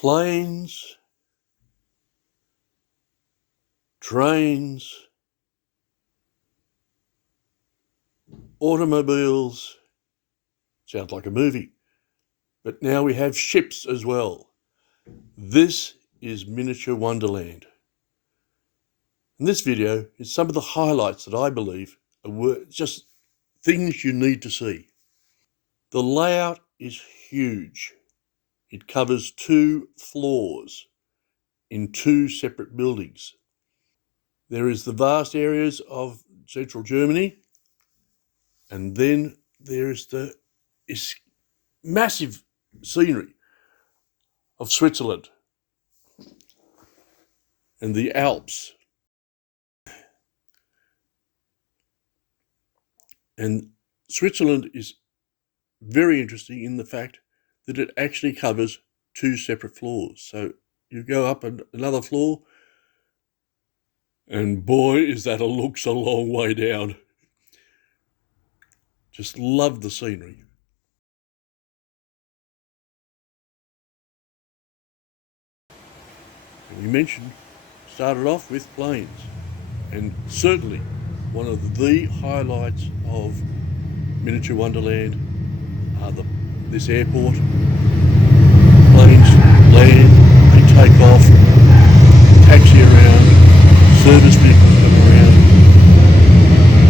Planes, trains, automobiles, sounds like a movie, but now we have ships as well. This is Miniatur Wonderland. And this video is some of the highlights that I believe are just things you need to see. The layout is huge. It covers 2 floors in 2 separate buildings. There is the vast areas of central Germany, and then there's the massive scenery of Switzerland and the Alps. And Switzerland is very interesting in the fact that it actually covers 2 separate floors. So you go up another floor, and boy, looks a long way down. Just love the scenery. And we mentioned, started off with planes, and certainly one of the highlights of Miniatur Wonderland are this airport. Planes land, they take off, taxi around, service vehicles come around.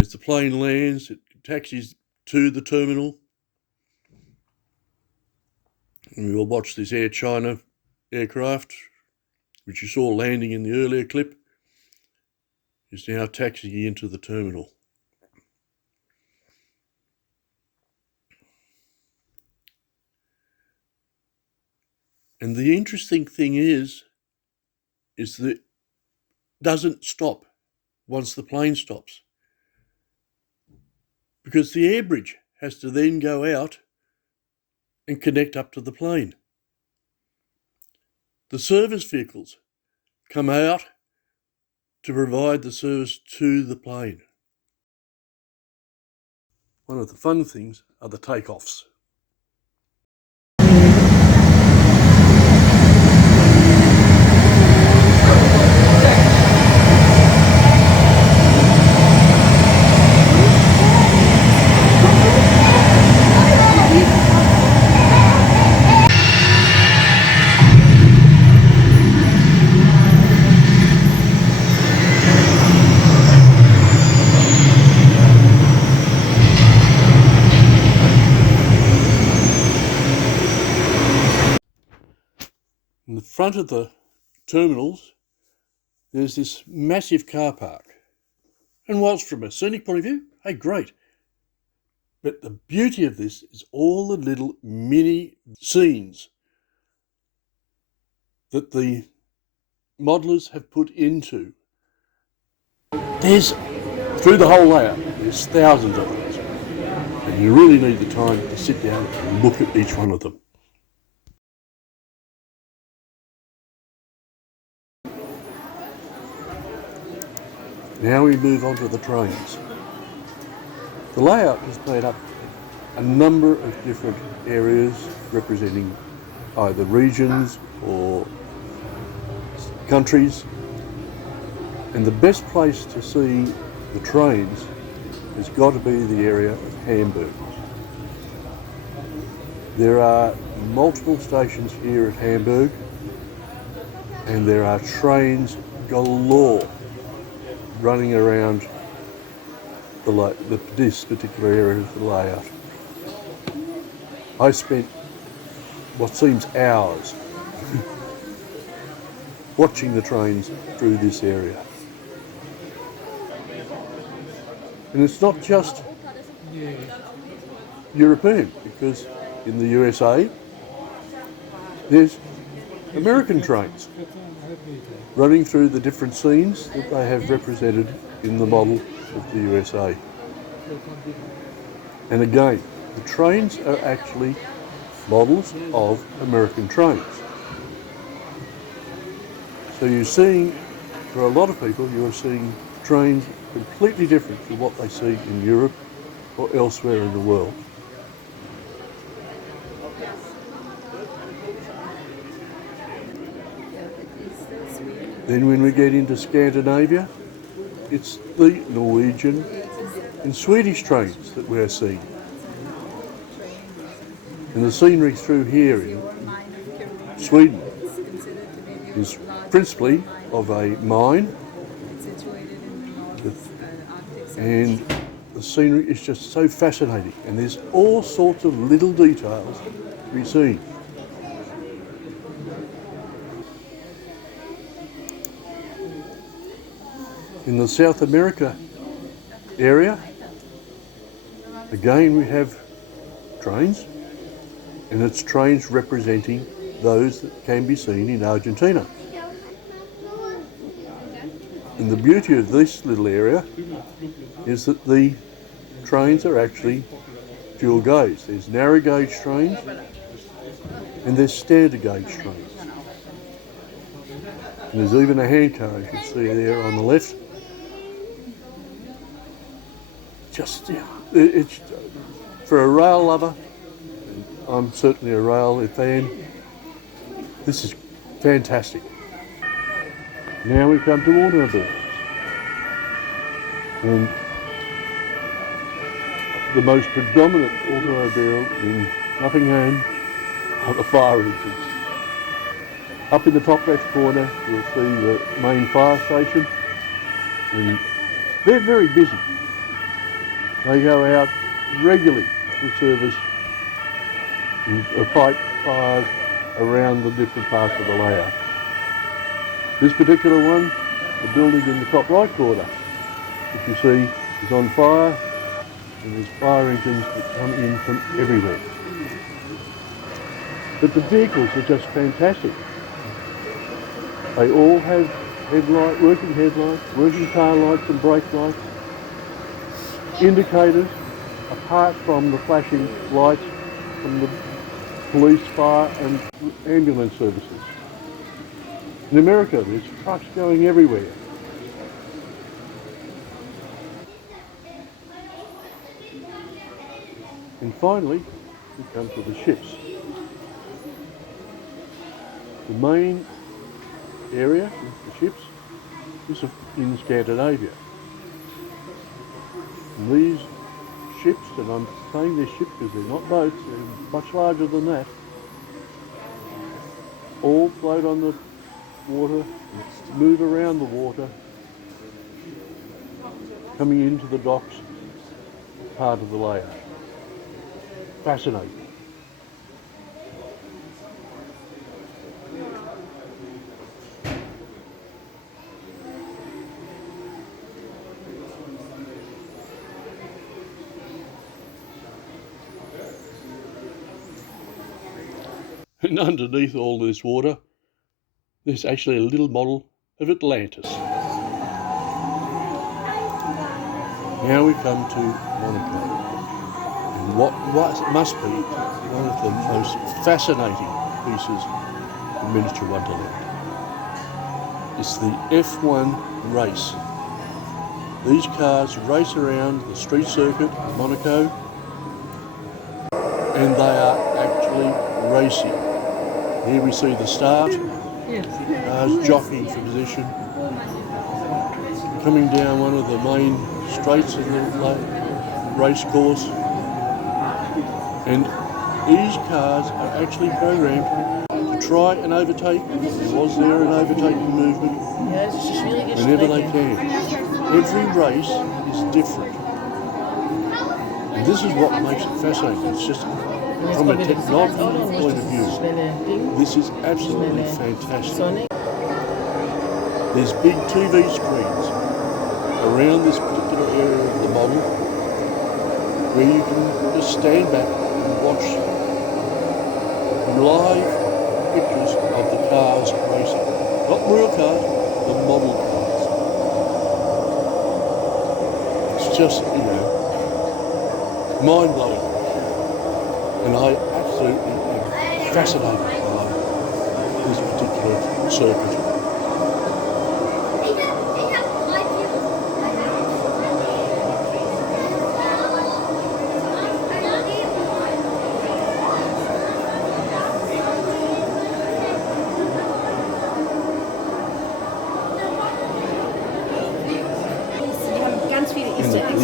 As the plane lands, it taxis to the terminal. And we will watch this Air China aircraft, which you saw landing in the earlier clip, is now taxiing into the terminal. And the interesting thing is that it doesn't stop once the plane stops, because the air bridge has to then go out and connect up to the plane. The service vehicles come out to provide the service to the plane. One of the fun things are the takeoffs. In the front of the terminals, there's this massive car park. And whilst from a scenic point of view, hey, great. But the beauty of this is all the little mini scenes that the modelers have put into. Through the whole layout, there's thousands of these. And you really need the time to sit down and look at each one of them. Now we move on to the trains. The layout is made up of a number of different areas representing either regions or countries. And the best place to see the trains has got to be the area of Hamburg. There are multiple stations here at Hamburg, and there are trains galore running around this particular area of the layout. I spent what seems hours watching the trains through this area. And it's not just European, because in the USA there's American trains running through the different scenes that they have represented in the model of the USA. And again, the trains are actually models of American trains. So you're seeing, for a lot of people, you're seeing trains completely different to what they see in Europe or elsewhere in the world. Then when we get into Scandinavia, it's the Norwegian and Swedish trains that we're seeing. And the scenery through here in Sweden is principally of a mine, and the scenery is just so fascinating, and there's all sorts of little details to be seen. In the South America area, again we have trains, and it's trains representing those that can be seen in Argentina. And the beauty of this little area is that the trains are actually dual gauge. There's narrow gauge trains and there's standard gauge trains. And there's even a hand car, you can see there on the left. It's for a rail lover, and I'm certainly a rail fan, this is fantastic. Now we come to automobiles. And the most predominant automobile in Nottingham are the fire engines. Up in the top left corner you'll see the main fire station, and they're very busy. They go out regularly to service and fight fires around the different parts of the layout. This particular one, the building in the top right corner, which you see is on fire, and there's fire engines that come in from everywhere. But the vehicles are just fantastic. They all have working headlights, working tail lights and brake lights, indicators, apart from the flashing lights from the police, fire and ambulance services. In America, there's trucks going everywhere. And finally, we come to the ships. The main area of the ships is in Scandinavia. And these ships, and I'm saying they're ships because they're not boats, they're much larger than that, all float on the water, move around the water, coming into the docks, part of the layout. Fascinating. And underneath all this water, there's actually a little model of Atlantis. Now we come to Monaco, and what must be one of the most fascinating pieces in Miniatur Wonderland. It's the F1 race. These cars race around the street circuit of Monaco, and they are actually racing. Here we see the start, cars jockeying for position, coming down one of the main straights of the race course, and these cars are actually programmed to try and overtake, was there an overtaking movement, whenever they can. Every race is different. And this is what makes it fascinating. It's just from a technology point of view, this is absolutely fantastic. There's big TV screens around this particular area of the model where you can just stand back and watch live pictures of the cars racing. Not real cars, the model cars. It's just, mind-blowing. And I absolutely am fascinated by this particular circuit.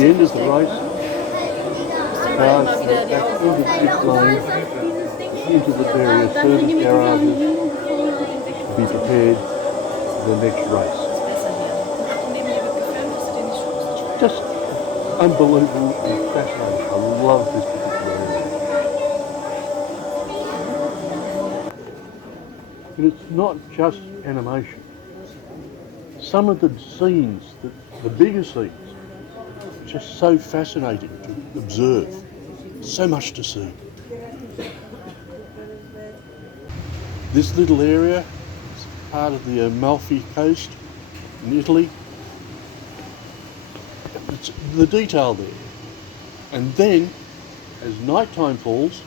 end of the race, cars get back into the pit lane, into the various service garages to be prepared for the next race. Just unbelievable and fascinating. I love this particular area. But it's not just animation. Some of the scenes, the bigger scenes, are just so fascinating to observe. So much to see. This little area is part of the Amalfi Coast in Italy. It's the detail there. And then, as nighttime falls,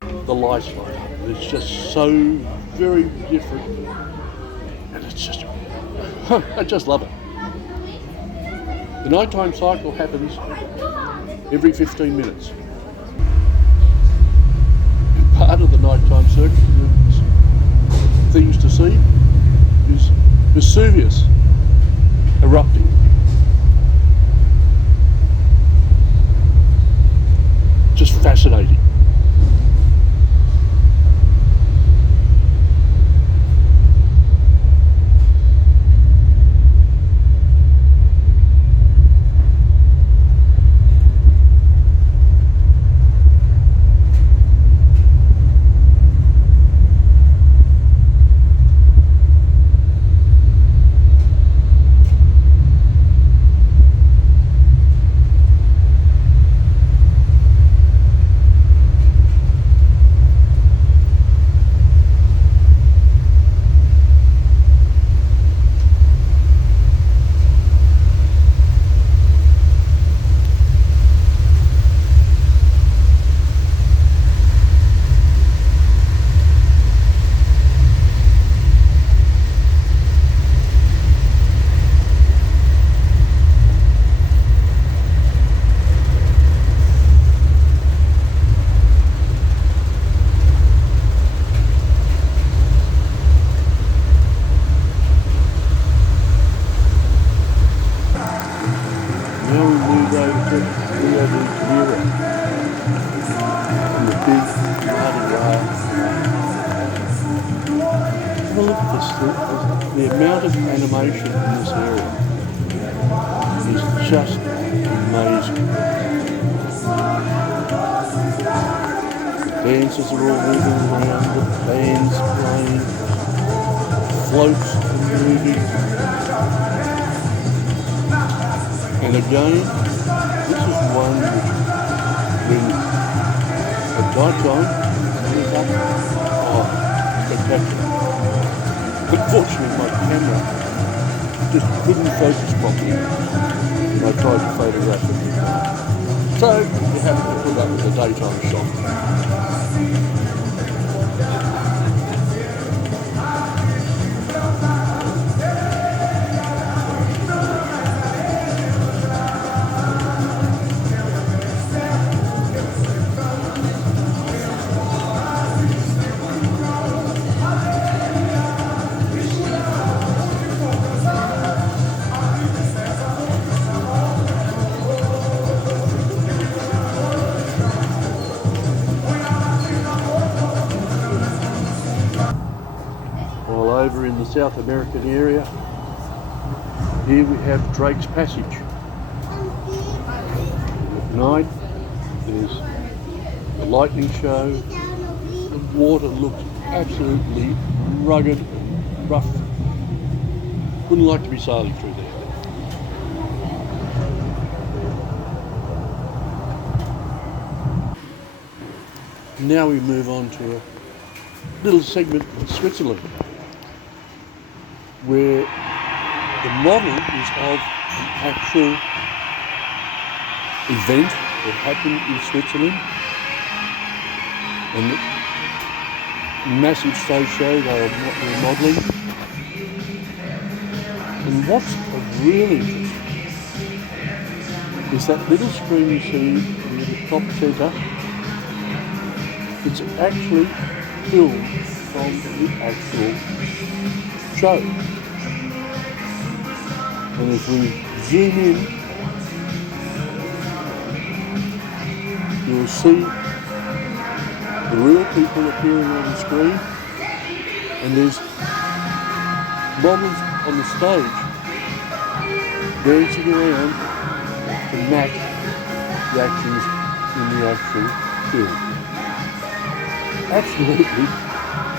the lights light up. It's just so very different. And it's just, I just love it. The nighttime cycle happens every 15 minutes. And part of the nighttime circuit, things to see, is Vesuvius erupting. Just fascinating. The amount of animation in this area is just amazing. The dancers are all moving around, the bands playing, floats are moving. And again, this is one which, when at night time, spectacular. Unfortunately, my camera just couldn't focus properly when I tried to photograph it. So you have to put up with the daytime shot. Over in the South American area, here we have Drake's Passage. At night, there's the lightning show. The water looks absolutely rugged and rough. Wouldn't like to be sailing through there. Now we move on to a little segment in Switzerland, where the model is of an actual event that happened in Switzerland, and massive stage show they are modelling. And what's really interesting is that little screen you see in the top centre. It's actually filmed from the actual show. And if we zoom in you see the real people appearing on the screen, and there's models on the stage dancing around to match the actions in the actual film. Absolutely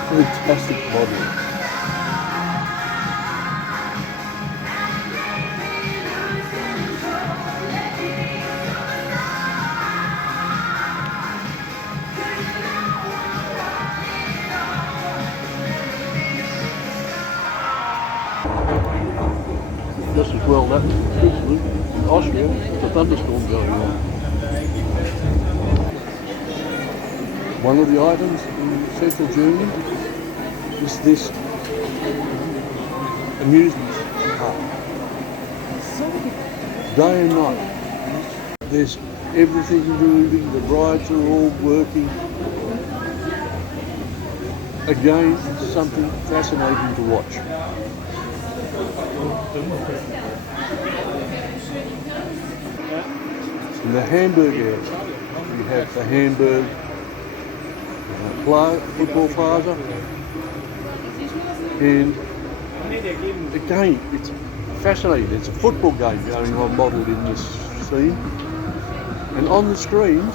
fantastic modelling. Just as well that Switzerland, in Austria, there's a thunderstorm going on. One of the items in central Germany is this amusement park. Day and night, there's everything moving, the rides are all working. Again, something fascinating to watch. In the Hamburg area, we have the Hamburg football plaza, and again, it's fascinating. It's a football game going on modelled in this scene, and on the screens,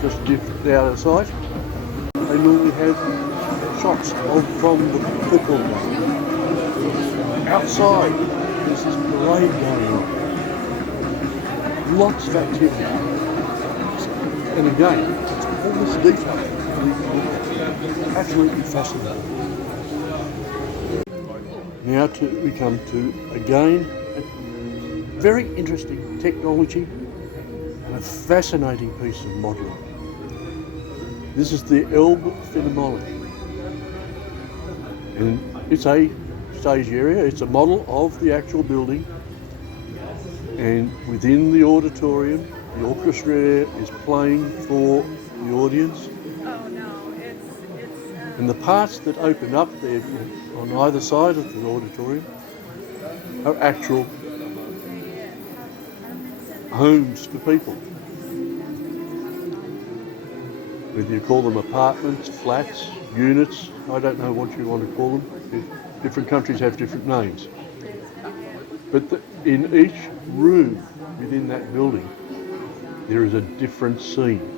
just out of sight, they normally have shots from the football game. Outside, there's this parade going on. Lots of activity. And again, it's all this detail. Absolutely fascinating. Now we come to, again, a very interesting technology and a fascinating piece of modelling. This is the Elbe Philharmonic. And it's a stage area, it's a model of the actual building, and within the auditorium the orchestra is playing for the audience. Oh no, and the parts that open up there on either side of the auditorium are actual homes for people. Whether you call them apartments, flats, units, I don't know what you want to call them. Different countries have different names. But in each room within that building, there is a different scene.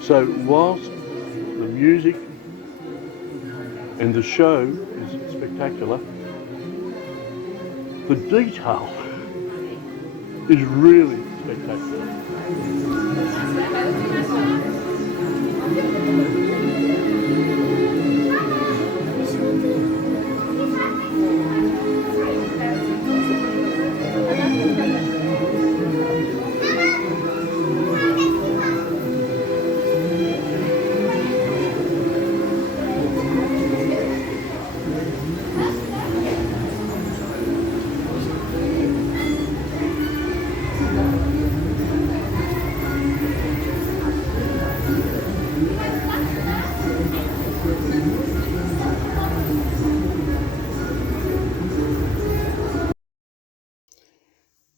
So whilst the music and the show is spectacular, the detail is really spectacular.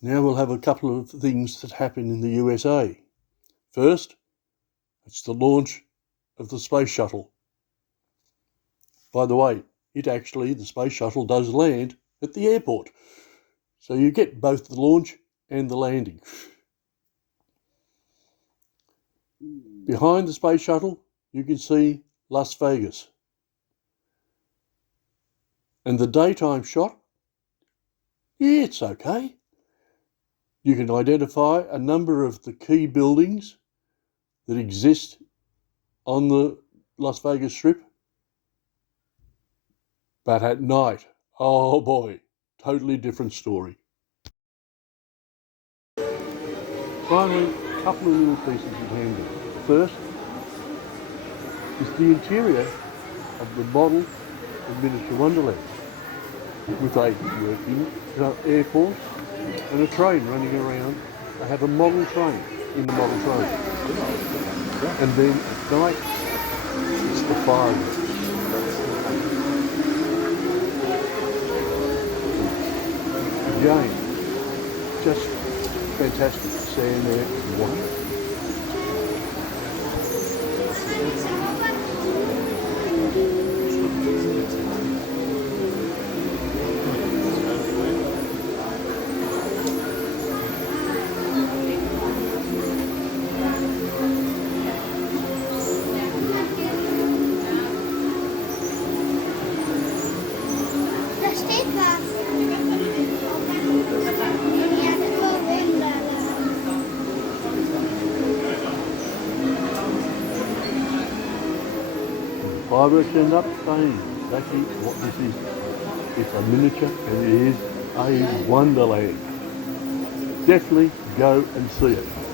Now we'll have a couple of things that happen in the USA. First, it's the launch of the space shuttle. By the way, the space shuttle does land at the airport. So you get both the launch and the landing. Behind the space shuttle, you can see Las Vegas. And the daytime shot, yeah, it's okay. You can identify a number of the key buildings that exist on the Las Vegas Strip. But at night, oh boy, totally different story. Finally, a couple of little pieces of Hamburg. First is the interior of the model of Miniatur Wunderland, with a working airport and a train running around. They have a model train in the model train. And then at night, it's the fireworks. Again, just fantastic. Sand there is white. Da steht was. Miniatur Wunderland. Fireworks end up saying exactly what this is. It's a miniature and it is a wonderland. Definitely go and see it.